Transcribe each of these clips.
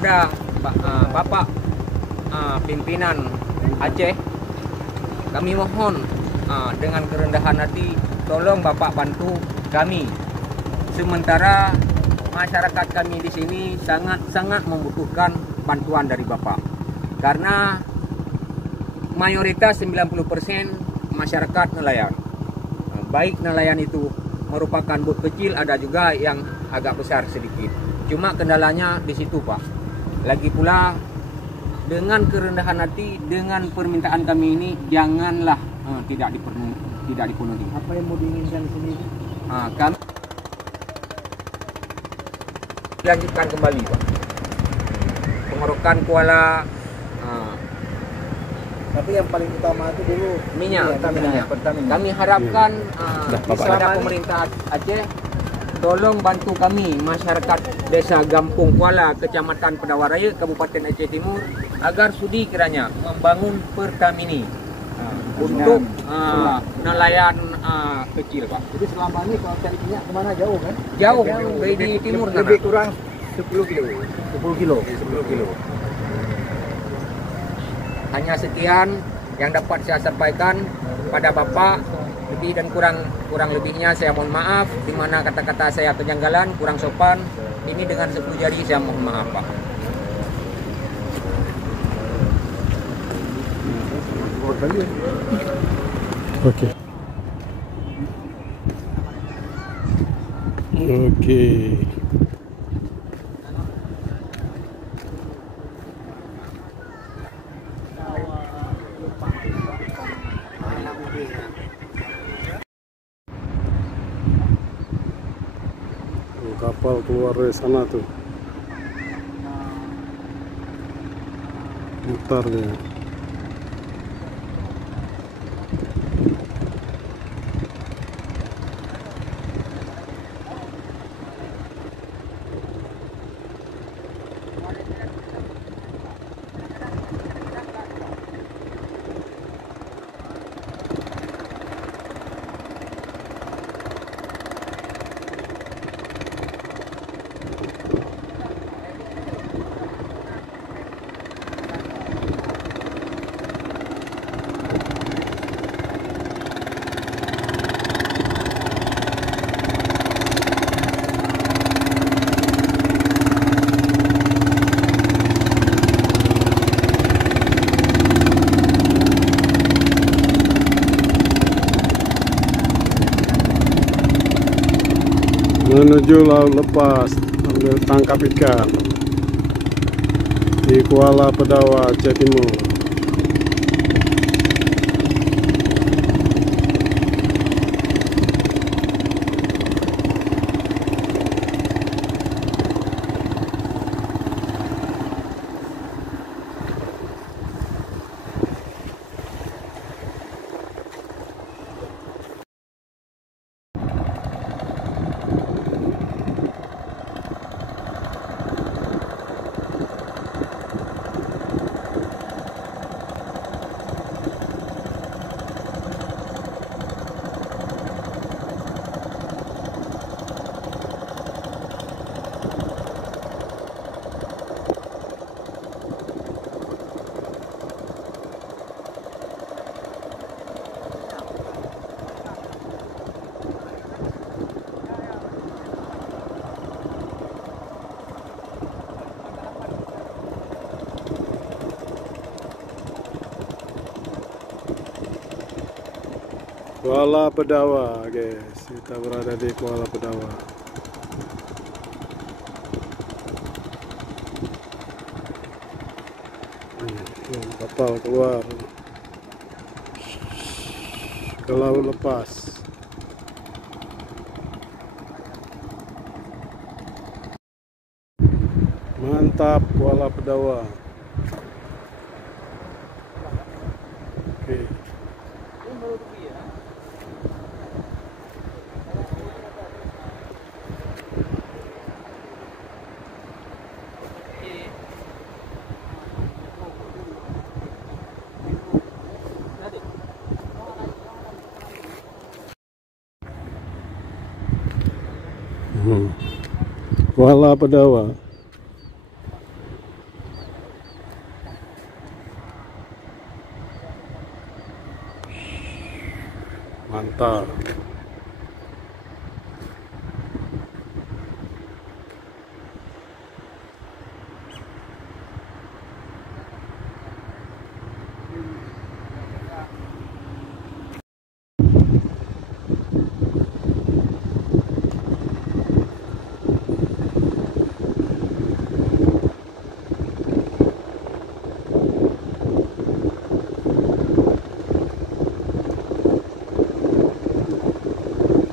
kepada Bapak pimpinan Aceh, kami mohon dengan kerendahan hati, tolong Bapak bantu kami. Sementara masyarakat kami di sini sangat membutuhkan bantuan dari Bapak. Karena mayoritas 90% masyarakat nelayan. Baik nelayan itu merupakan bot kecil, ada juga yang agak besar sedikit. Cuma kendalanya di situ, Pak. Lagi pula dengan kerendahan hati, dengan permintaan kami ini janganlah tidak dipenuhi. Apa yang mau diinginkan di sini? Kami lanjutkan kembali, Pak. Pengorokan kuala. Tapi yang paling utama itu dulu Minyak. Pertamina. Kami harapkan kepada pemerintah Aceh, tolong bantu kami masyarakat Desa Gampung Kuala, Kecamatan Pedawaraya, Kabupaten Aceh Timur, agar sudi kiranya membangun Pertamini untuk nelayan kecil, Pak. Jadi selama ini kalau cari minyak kemana jauh kan? Jauh di timur sana. Lebih kurang 10 kilo. 10 kilo. Hanya sekian yang dapat saya sampaikan pada Bapak. Lebih dan kurang lebihnya saya mohon maaf. Di mana kata-kata saya kejanggalan, kurang sopan, ini dengan 10 jari saya mohon maaf, Pak. Oke. Kapal keluar dari sana tuh, mutar dia. Menuju laut lepas ambil tangkap ikan di Kuala Pedawa, Aceh Timur. Kuala Pedawa, guys. Kita berada di Kuala Pedawa. Kapal keluar ke laut lepas. Mantap, Kuala Pedawa. Oke. Kuala Pedawa. datar.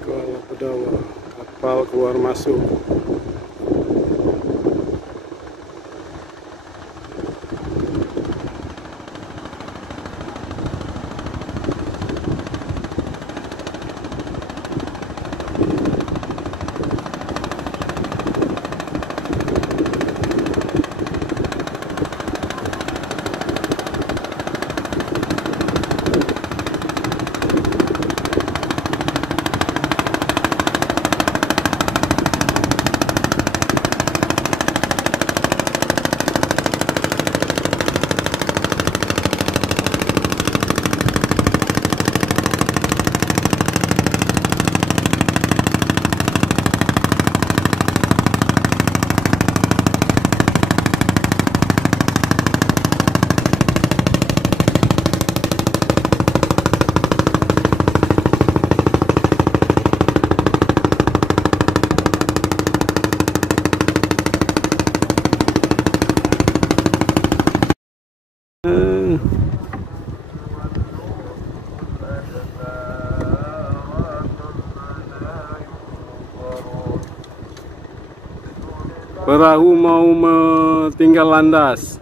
Kuala Pedawa, kapal keluar masuk. Perahu mau tinggal landas,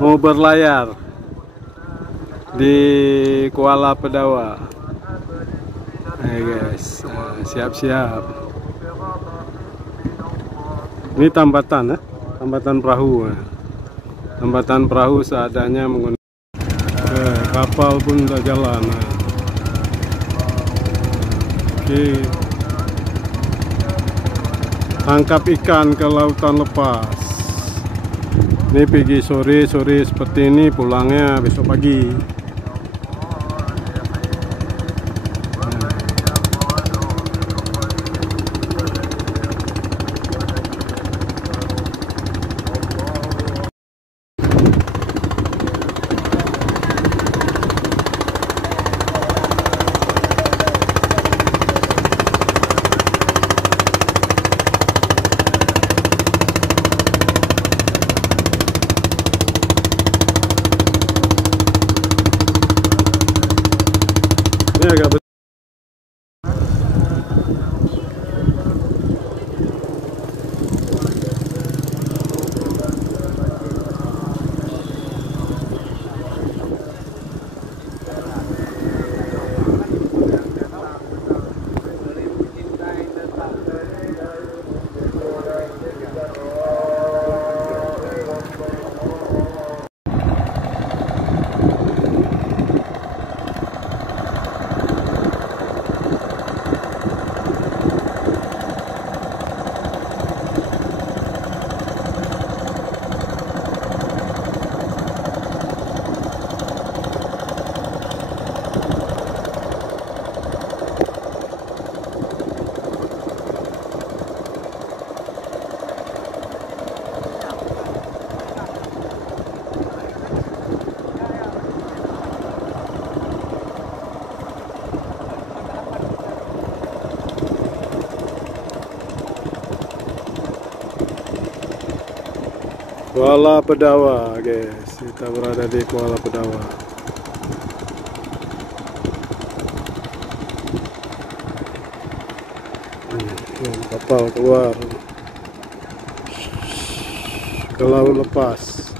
mau berlayar di Kuala Pedawa. Guys, siap-siap. Ini tambatan, tambatan perahu. Tambatan perahu seadanya menggunakan kapal pun udah jalan. Oke. Tangkap ikan ke lautan lepas. Ini pergi sore-sore seperti ini, pulangnya besok pagi. Ini agak besar. Kuala Pedawa, guys. Kita berada di Kuala Pedawa. Kapal keluar ke laut lepas.